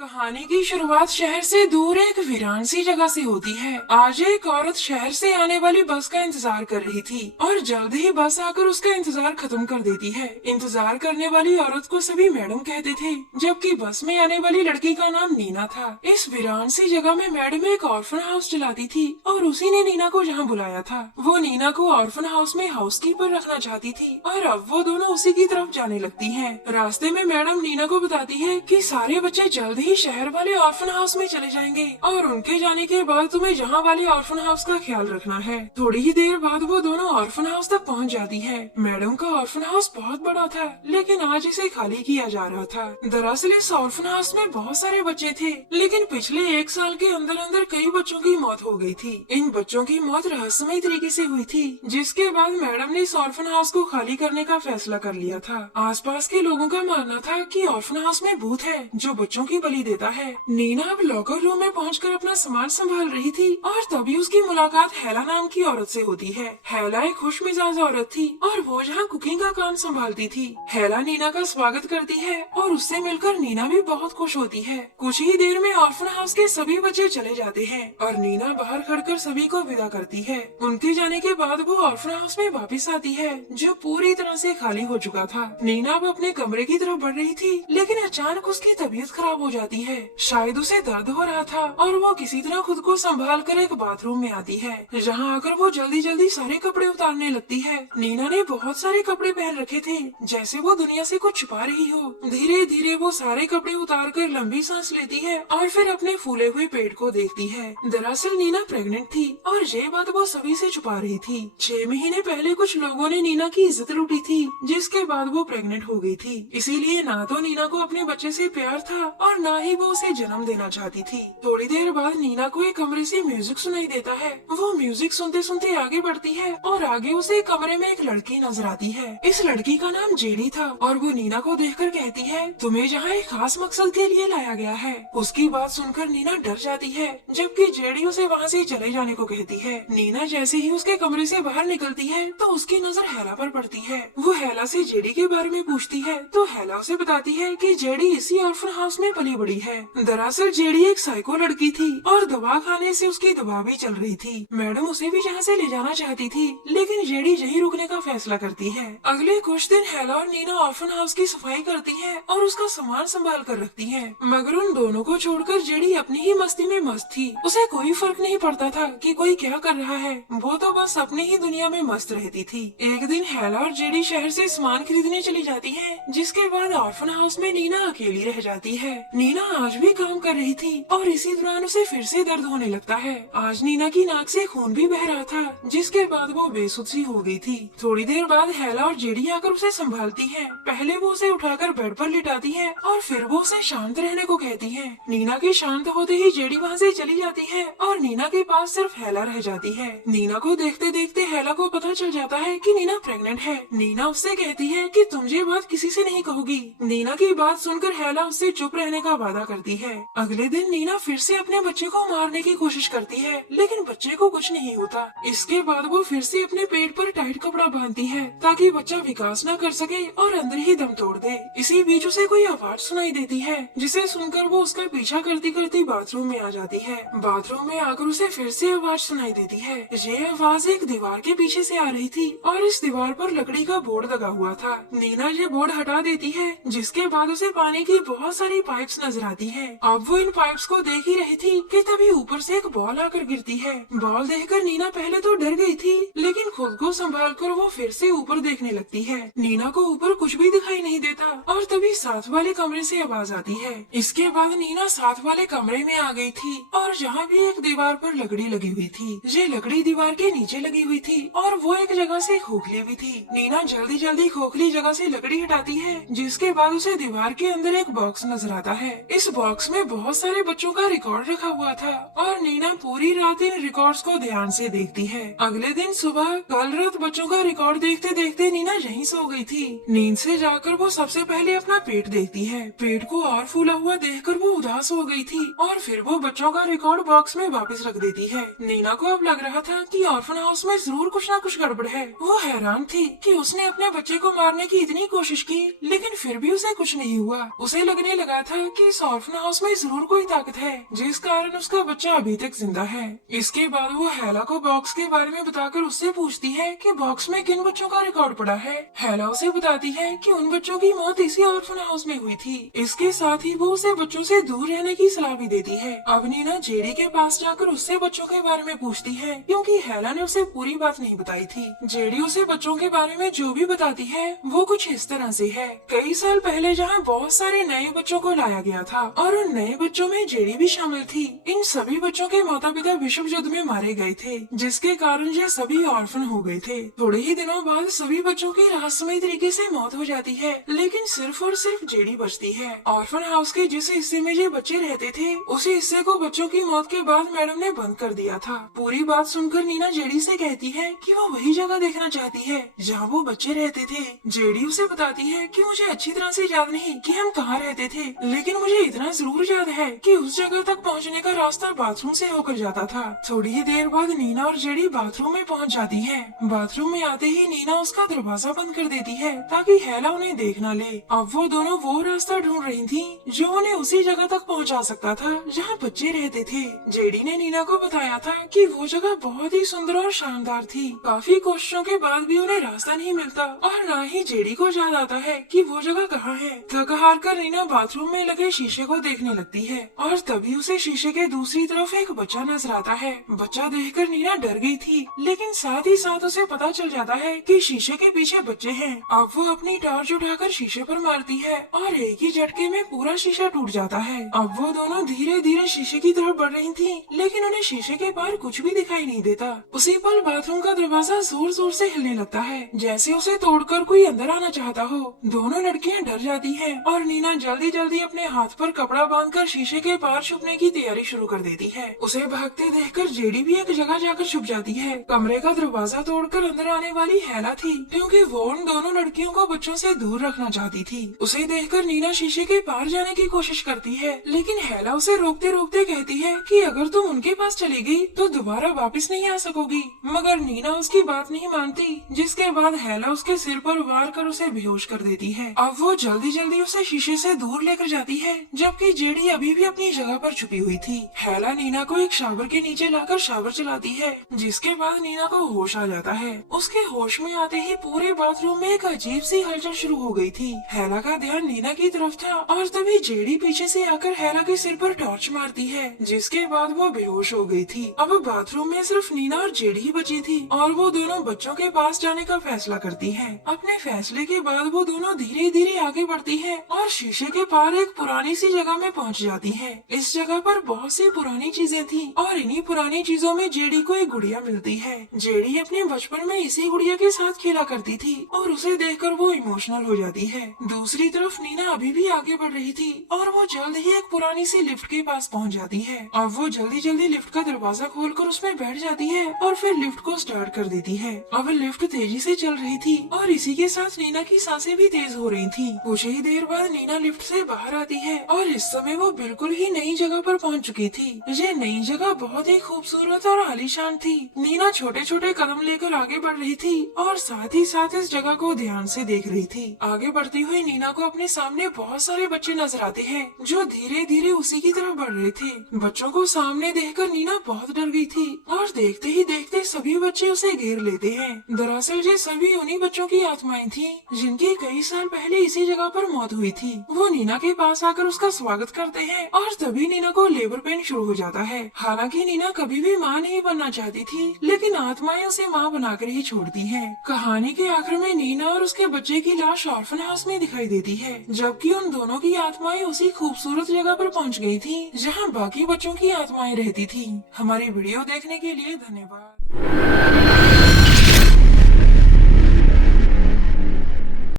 कहानी की शुरुआत शहर से दूर एक वीरान सी जगह से होती है। आज एक औरत शहर से आने वाली बस का इंतजार कर रही थी और जल्द ही बस आकर उसका इंतजार खत्म कर देती है। इंतजार करने वाली औरत को सभी मैडम कहते थे, जबकि बस में आने वाली लड़की का नाम नीना था। इस वीरान सी जगह में मैडम एक ऑर्फन हाउस चलाती थी और उसी ने नीना को जहाँ बुलाया था। वो नीना को ऑर्फन हाउस में हाउसकीपर रखना चाहती थी और अब वो दोनों उसी की तरफ जाने लगती है। रास्ते में मैडम नीना को बताती है कि सारे बच्चे जल्द ही शहर वाले ऑर्फन हाउस में चले जाएंगे और उनके जाने के बाद तुम्हें जहाँ वाले ऑर्फन हाउस का ख्याल रखना है। थोड़ी ही देर बाद वो दोनों ऑर्फन हाउस तक पहुँच जाती है। मैडम का ऑर्फन हाउस बहुत बड़ा था, लेकिन आज इसे खाली किया जा रहा था। दरअसल इस ऑर्फन हाउस में बहुत सारे बच्चे थे, लेकिन पिछले एक साल के अंदर अंदर कई बच्चों की मौत हो गई थी। इन बच्चों की मौत रहस्यमय तरीके से हुई थी, जिसके बाद मैडम ने इस ऑर्फन हाउस को खाली करने का फैसला कर लिया था। आसपास के लोगों का मानना था कि ऑर्फन हाउस में भूत है जो बच्चों की बलि देता है। नीना अब लॉकर रूम में पहुंचकर अपना सामान संभाल रही थी और तभी उसकी मुलाकात हैला नाम की औरत से होती है। हैला एक खुश मिजाज औरत थी और वो जहाँ कुकिंग का काम संभालती थी। हैला नीना का स्वागत करती है और उससे मिलकर नीना भी बहुत खुश होती है। कुछ ही देर में ऑर्फन हाउस के सभी बच्चे चले जाते हैं और नीना बाहर खड़कर सभी को विदा करती है। उनके जाने के बाद वो ऑर्फन हाउस में वापस आती है, जो पूरी तरह से खाली हो चुका था। नीना अब अपने कमरे की तरफ बढ़ रही थी, लेकिन अचानक उसकी तबीयत खराब हो जाती है। शायद उसे दर्द हो रहा था और वो किसी तरह खुद को संभाल कर एक बाथरूम में आती है, जहाँ आकर वो जल्दी जल्दी सारे कपड़े उतारने लगती है। नीना ने बहुत सारे कपड़े पहन रखे थे, जैसे वो दुनिया से कुछ छुपा रही हो। धीरे धीरे वो सारे कपड़े उतार कर लंबी सांस लेती है और फिर अपने फूले हुए पेट को देखती है। दरअसल नीना प्रेग्नेंट थी और ये बात वो सभी से छुपा रही थी। 6 महीने पहले कुछ लोगों ने नीना की इज्जत लूटी थी, जिसके बाद वो प्रेग्नेंट हो गई थी। इसीलिए ना तो नीना को अपने बच्चे से प्यार था और ना ही वो उसे जन्म देना चाहती थी। थोड़ी देर बाद नीना को एक कमरे से म्यूजिक सुनाई देता है। वो म्यूजिक सुनते सुनते आगे बढ़ती है और आगे उसे कमरे में एक लड़की नजर आती है। इस लड़की का नाम जेडी था और वो नीना को देखकर कहती है, तुम्हें जहाँ एक खास मकसद के लिए लाया गया है। उसकी बात सुनकर नीना डर जाती है, जबकि जेडी उसे वहाँ से चले जाने को कहती है। नीना जैसे ही उसके कमरे से बाहर निकलती है तो उसकी नजर हैला पर पड़ती है। वो हैला से जेडी के बारे में पूछती है तो हैला उसे बताती है कि जेडी इसी ऑर्फन हाउस में पली बड़ी है। दरअसल जेडी एक साइको लड़की थी और दवा खाने से उसकी दवा भी चल रही थी। मैडम उसे भी यहाँ से ले जाना चाहती थी, लेकिन जेडी यहीं रुकने का फैसला करती है। अगले कुछ दिन हैला और नीना ऑर्फन हाउस की सफाई करती है और उसका सामान संभाल कर रखती है। मगर उन दोनों को छोड़कर जेडी अपनी ही मस्ती में मस्त थी। उसे कोई फर्क नहीं पड़ता था कि कोई क्या कर रहा है, वो तो बस अपनी ही दुनिया में मस्त रहती थी। एक दिन हैला और जेडी शहर से सामान खरीदने चली जाती है, जिसके बाद ऑर्फन हाउस में नीना अकेली रह जाती है। नीना आज भी काम कर रही थी और इसी दौरान उसे फिर से दर्द होने लगता है। आज नीना की नाक से खून भी बह रहा था, जिसके बाद वो बेसुध सी हो गई थी। थोड़ी देर बाद हैला और जेडी आकर उसे संभालती है। पहले वो उसे उठाकर बेड पर लिटाती है और फिर वो उसे शांत रहने को कहती है। नीना के शांत होते ही जेडी वहाँ से चली जाती है और नीना के पास सिर्फ हैला रह जाती है। नीना को देखते देखते हैला को पता चल जाता है कि नीना प्रेग्नेंट है। नीना उससे कहती है कि तुम ये बात किसी से नहीं कहोगी। नीना की बात सुनकर हैला उससे चुप रहने का वादा करती है। अगले दिन नीना फिर से अपने बच्चे को मारने की कोशिश करती है, लेकिन बच्चे को कुछ नहीं होता। इसके बाद वो फिर से अपने पेट पर टाइट कपड़ा बांधती है ताकि बच्चा विकास न कर सके और अंदर ही दम तोड़ दे। इसी बीच उसे कोई आवाज सुनाई देती है, जिसे सुनकर वो उसका पीछा करती करती बाथरूम में आ जाती है। बाथरूम में आकर उसे फिर से आवाज सुनाई देती है। ये आवाज एक दीवार के पीछे से आ रही थी और इस दीवार पर लकड़ी का बोर्ड लगा हुआ था। नीना ये बोर्ड हटा देती है, जिसके बाद उसे पानी की बहुत सारी पाइप्स नजर आती है। अब वो इन पाइप्स को देख ही रही थी कि तभी ऊपर से एक बॉल आकर गिरती है। बॉल देखकर नीना पहले तो डर गई थी, लेकिन खुद को संभाल कर वो फिर से ऊपर देखने लगती है। नीना को ऊपर कुछ भी दिखाई नहीं देता और तभी साथ वाले कमरे से आवाज आती है। इसके बाद नीना साथ वाले कमरे में आ गई थी और जहाँ भी एक दीवार पर लकड़ी लगी हुई थी, ये लकड़ी दीवार के नीचे लगी हुई थी और वो एक जगह से खोखली भी थी। नीना जल्दी जल्दी खोखली जगह से लकड़ी हटाती है, जिसके बाद उसे दीवार के अंदर एक बॉक्स नजर आता है। इस बॉक्स में बहुत सारे बच्चों का रिकॉर्ड रखा हुआ था और नीना पूरी रात इन रिकॉर्ड्स को ध्यान से देखती है। अगले दिन सुबह कल रात बच्चों का रिकॉर्ड देखते देखते नीना यहीं सो गई थी। नींद से जाकर वो सबसे पहले अपना पेट देखती है। पेट को और फूला हुआ देखकर वो उदास हो गई थी और फिर वो बच्चों का रिकॉर्ड बॉक्स में वापस रख देती है। नीना को अब लग रहा था कि ऑर्फन हाउस में जरूर कुछ न कुछ गड़बड़ है। वो हैरान थी कि उसने अपने बच्चे को मारने की इतनी कोशिश की, लेकिन फिर भी उसे कुछ नहीं हुआ। उसे लगने लगा था कि इस ऑर्फन हाउस में जरूर कोई ताकत है जिस कारण उसका बच्चा अभी तक जिंदा है। इसके बाद वो हेला को बॉक्स के बारे में बताकर उससे पूछती है कि बॉक्स में किन बच्चों का रिकॉर्ड पड़ा है। हेला उसे बताती है कि उन बच्चों की मौत इसी ऑर्फन हाउस में हुई थी। इसके साथ ही वो उसे बच्चों से दूर रहने की सलाह भी देती है। अब नीना जेडी के पास जाकर उससे बच्चों के बारे में पूछती है क्योंकि हेला ने उसे पूरी बात नहीं बताई थी। जेडी उसे बच्चों के बारे में जो भी बताती है वो कुछ इस तरह से है। कई साल पहले जहाँ बहुत सारे नए बच्चों को लाया गया था और उन नए बच्चों में जेडी भी शामिल थी। इन सभी बच्चों के माता पिता विश्व युद्ध में मारे गए थे जिसके कारण ये सभी ऑर्फन हो गए थे। थोड़े ही दिनों बाद सभी बच्चों की रहस्यमय तरीके से मौत हो जाती है, लेकिन सिर्फ और सिर्फ जेडी बचती है। ऑर्फन हाउस के जिस हिस्से में ये बच्चे रहते थे उसी हिस्से को बच्चों की मौत के बाद मैडम ने बंद कर दिया था। पूरी बात सुनकर नीना जेडी से कहती है कि वो वही जगह देखना चाहती है जहाँ वो बच्चे रहते थे। जेडी उसे बताती है कि मुझे अच्छी तरह से याद नहीं कि हम कहाँ रहते थे, लेकिन मुझे इतना जरूर याद है कि उस जगह तक पहुँचने का रास्ता बाथरूम से होकर जाता था। थोड़ी ही देर बाद नीना और जेडी बाथरूम में पहुँच जाती है। बाथरूम में आते ही नीना उसका दरवाजा बंद कर देती है ताकि हेला उन्हें देख न ले। अब वो दोनों वो रास्ता ढूंढ रही थी जो उन्हें उसी जगह तक पहुंचा सकता था जहां बच्चे रहते थे। जेडी ने नीना को बताया था कि वो जगह बहुत ही सुंदर और शानदार थी। काफी कोशिशों के बाद भी उन्हें रास्ता नहीं मिलता और न ही जेडी को याद आता है कि वो जगह कहाँ है। थक हार कर नीना बाथरूम में लगे शीशे को देखने लगती है और तभी उसे शीशे के दूसरी तरफ एक बच्चा नजर आता है। बच्चा देखकर नीना डर गई थी, लेकिन साथ ही साथ उसे पता चल जाता है कि शीशे के पीछे बच्चे हैं। अब वो अपनी टॉर्च उठाकर शीशे पर मारती है और एक ही झटके में पूरा शीशा टूट जाता है। अब वो दोनों धीरे धीरे शीशे की तरफ बढ़ रही थी, लेकिन उन्हें शीशे के पार कुछ भी दिखाई नहीं देता। उसी पल बाथरूम का दरवाजा जोर जोर से हिलने लगता है, जैसे उसे तोड़कर कोई अंदर आना चाहता हो। दोनों लड़कियां डर जाती हैं और नीना जल्दी जल्दी अपने हाथ पर कपड़ा बांधकर शीशे के पार छुपने की तैयारी शुरू कर देती है। उसे भागते देखकर जेडी भी एक जगह जाकर छुप जाती है। कमरे का दरवाजा तोड़कर अंदर आने वाली हेला थी, क्योंकि वो उन दोनों लड़कियों को बच्चों से दूर रखना चाहती थी। उसे देखकर नीना शीशे के पार जाने की कोशिश करती है, लेकिन हेला उसे रोकते रोकते कहती है कि अगर तुम उनके पास चली गई तो दोबारा वापस नहीं आ सकोगी। मगर नीना उसकी बात नहीं मानती, जिसके बाद हेला उसके सिर पर वार कर उसे बेहोश कर देती है। अब वो जल्दी जल्दी उसे शीशे से दूर लेकर जाती है, जबकि जेडी अभी भी अपनी जगह पर छुपी हुई थी। हेला नीना को एक शावर के नीचे लाकर शावर चलाती है, जिसके बाद नीना को होश आ जाता है। उसके होश में आते ही पूरे बाथरूम में एक अजीब सी हलचल शुरू हो गई थी। हेला का ध्यान नीना की तरफ था और तभी जेडी पीछे से आकर हेला के सिर पर टॉर्च मारती है, जिसके बाद वो बेहोश हो गई थी। अब बाथरूम में सिर्फ नीना और जेडी ही बची थी और वो दोनों बच्चों के पास जाने का फैसला करती है। अपने फैसले के बाद वो दोनों धीरे धीरे आगे बढ़ती है और शीशे के पार एक पुरानी सी जगह में पहुंच जाती है। इस जगह पर बहुत सी पुरानी चीजें थी और इन्हीं पुरानी चीजों में जेडी को एक गुड़िया मिलती है। जेडी अपने बचपन में इसी गुड़िया के साथ खेला करती थी और उसे देखकर वो इमोशनल हो जाती है। दूसरी तरफ नीना अभी भी आगे बढ़ रही थी और वो जल्द ही एक पुरानी सी लिफ्ट के पास पहुंच जाती है। अब वो जल्दी जल्दी लिफ्ट का दरवाजा खोलकर उसमें बैठ जाती है और फिर लिफ्ट को स्टार्ट कर देती है। अब लिफ्ट तेजी से चल रही थी और इसी के साथ नीना की सांसें भी तेज हो रही थी। कुछ ही देर बाद नीना लिफ्ट से बाहर आती है और इस समय वो बिल्कुल ही नई जगह पर पहुंच चुकी थी। ये नई जगह बहुत ही खूबसूरत और आलीशान थी। नीना छोटे छोटे कदम लेकर आगे बढ़ रही थी और साथ ही साथ इस जगह को ध्यान से देख रही थी। आगे बढ़ती हुई नीना को अपने सामने बहुत सारे बच्चे नजर आते हैं जो धीरे धीरे उसी की तरफ बढ़ रहे थे। बच्चों को सामने देखकर नीना बहुत डर गई थी और देखते ही देखते सभी बच्चे उसे घेर लेते हैं। दरअसल ये सभी उन्हीं बच्चों की आत्माएं थी जिनकी कई साल पहले इसी जगह पर मौत हुई थी। वो नीना के पास आकर उसका स्वागत करते हैं और तभी नीना को लेबर पेन शुरू हो जाता है। हालांकि नीना कभी भी माँ नहीं बनना चाहती थी, लेकिन आत्माएं उसे माँ बनाकर ही छोड़ती हैं। कहानी के आखिर में नीना और उसके बच्चे की लाश ऑर्फन हाउस में दिखाई देती है, जबकि उन दोनों की आत्माएं उसी खूबसूरत जगह पर पहुंच गई थी जहां बाकी बच्चों की आत्माएं रहती थी। हमारी वीडियो देखने के लिए धन्यवाद।